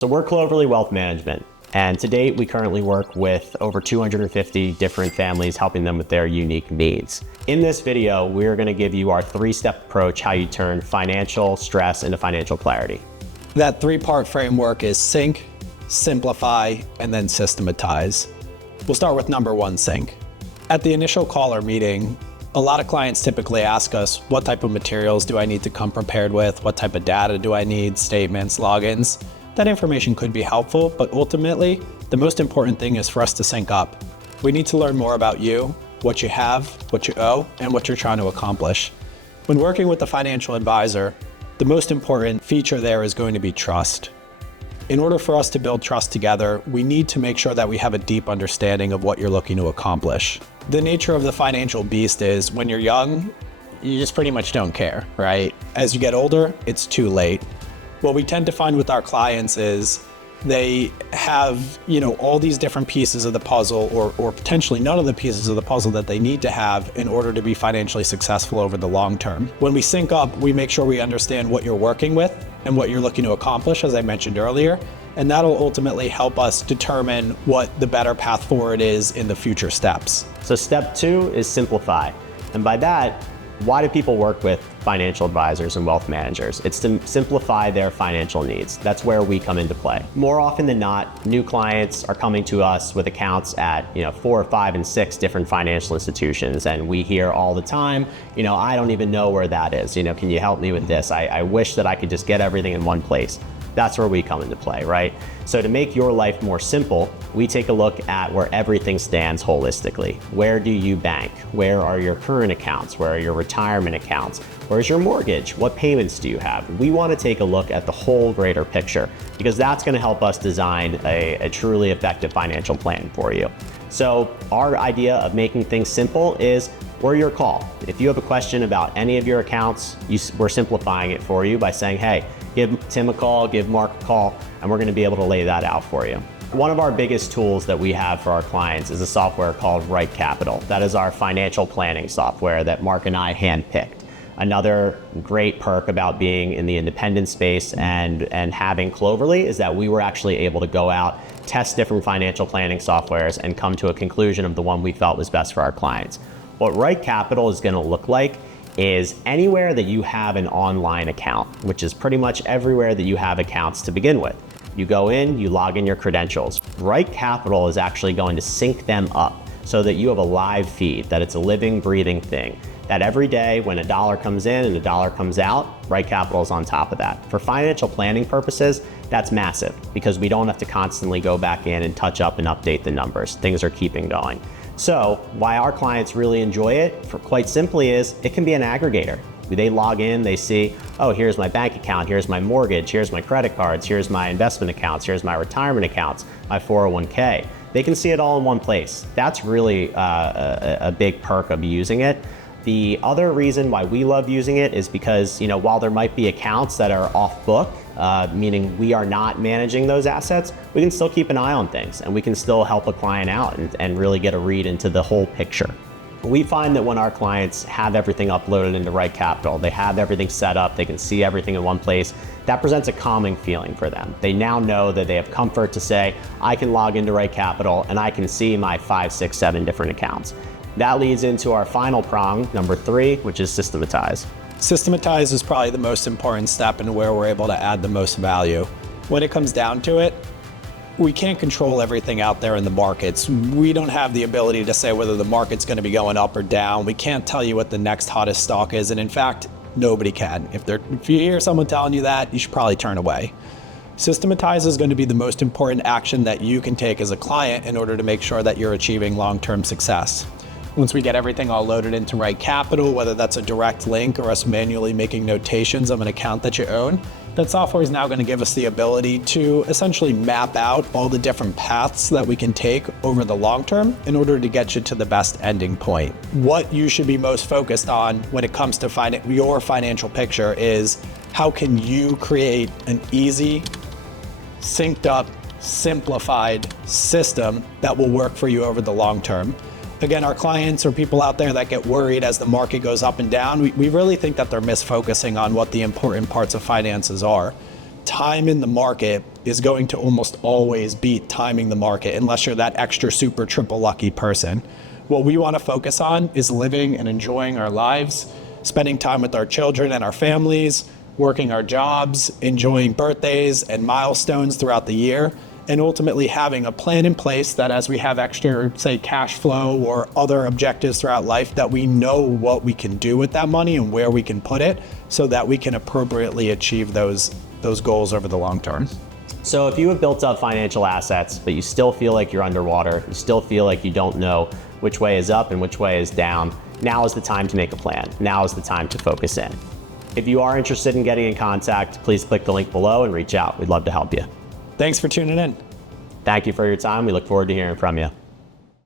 So we're Cloverly Wealth Management, and to date, we currently work with over 250 different families, helping them with their unique needs. In this video, we're gonna give you our three-step approach, how you turn financial stress into financial clarity. That three-part framework is sync, simplify, and then systematize. We'll start with number one, sync. At the initial call or meeting, a lot of clients typically ask us, what type of materials do I need to come prepared with? What type of data do I need? Statements, logins? That information could be helpful, but ultimately, the most important thing is for us to sync up. We need to learn more about you, what you have, what you owe, and what you're trying to accomplish. When working with a financial advisor, the most important feature there is going to be trust. In order for us to build trust together, we need to make sure that we have a deep understanding of what you're looking to accomplish. The nature of the financial beast is when you're young, you just pretty much don't care, right? As you get older, it's too late. What we tend to find with our clients is they have, all these different pieces of the puzzle or potentially none of the pieces of the puzzle that they need to have in order to be financially successful over the long term. When we sync up, we make sure we understand what you're working with and what you're looking to accomplish, as I mentioned earlier, and that'll ultimately help us determine what the better path forward is in the future steps. So step two is simplify. And by that, why do people work with financial advisors and wealth managers? It's to simplify their financial needs. That's where we come into play. More often than not, new clients are coming to us with accounts at 4, 5, and 6 different financial institutions. And we hear all the time, I don't even know where that is. Can you help me with this? I wish that I could just get everything in one place. That's where we come into play, right? So to make your life more simple, we take a look at where everything stands holistically. Where do you bank? Where are your current accounts? Where are your retirement accounts? Where's your mortgage? What payments do you have? We want to take a look at the whole greater picture because that's going to help us design a truly effective financial plan for you. So our idea of making things simple is we're your call. If you have a question about any of your accounts, we're simplifying it for you by saying, hey, give Tim a call, give Mark a call, and we're gonna be able to lay that out for you. One of our biggest tools that we have for our clients is a software called Right Capital. That is our financial planning software that Mark and I handpicked. Another great perk about being in the independent space and having Cloverly is that we were actually able to go out, test different financial planning softwares, and come to a conclusion of the one we felt was best for our clients. What Right Capital is gonna look like is anywhere that you have an online account, which is pretty much everywhere that you have accounts to begin with. You go in, you log in your credentials. Right Capital is actually going to sync them up so that you have a live feed, that it's a living, breathing thing. That every day when a dollar comes in and a dollar comes out, Right Capital is on top of that. For financial planning purposes, that's massive because we don't have to constantly go back in and touch up and update the numbers. Things are keeping going. So why our clients really enjoy it, quite simply, is it can be an aggregator. They log in, they see, oh, here's my bank account, here's my mortgage, here's my credit cards, here's my investment accounts, here's my retirement accounts, my 401k. They can see it all in one place. That's really a big perk of using it. The other reason why we love using it is because, while there might be accounts that are off book, meaning we are not managing those assets, we can still keep an eye on things and we can still help a client out and really get a read into the whole picture. We find that when our clients have everything uploaded into Right Capital, they have everything set up, they can see everything in one place, that presents a calming feeling for them. They now know that they have comfort to say, I can log into Right Capital and I can see my 5, 6, 7 different accounts. That leads into our final prong, number 3, which is systematize. Systematize is probably the most important step and where we're able to add the most value. When it comes down to it, we can't control everything out there in the markets. We don't have the ability to say whether the market's going to be going up or down. We can't tell you what the next hottest stock is, and in fact, nobody can. If you hear someone telling you that, you should probably turn away. Systematize is going to be the most important action that you can take as a client in order to make sure that you're achieving long-term success. Once we get everything all loaded into Right Capital, whether that's a direct link or us manually making notations of an account that you own, that software is now going to give us the ability to essentially map out all the different paths that we can take over the long term in order to get you to the best ending point. What you should be most focused on when it comes to your financial picture is how can you create an easy, synced up, simplified system that will work for you over the long term. Again, our clients or people out there that get worried as the market goes up and down, we really think that they're misfocusing on what the important parts of finances are. time in the market is going to almost always beat timing the market unless you're that extra super triple lucky person. What we want to focus on is living and enjoying our lives, spending time with our children and our families, working our jobs, enjoying birthdays and milestones throughout the year, and ultimately having a plan in place that as we have extra, say, cash flow or other objectives throughout life, that we know what we can do with that money and where we can put it so that we can appropriately achieve those goals over the long term. So if you have built up financial assets, but you still feel like you're underwater, you still feel like you don't know which way is up and which way is down, now is the time to make a plan. Now is the time to focus in. If you are interested in getting in contact, please click the link below and reach out. We'd love to help you. Thanks for tuning in. Thank you for your time. We look forward to hearing from you.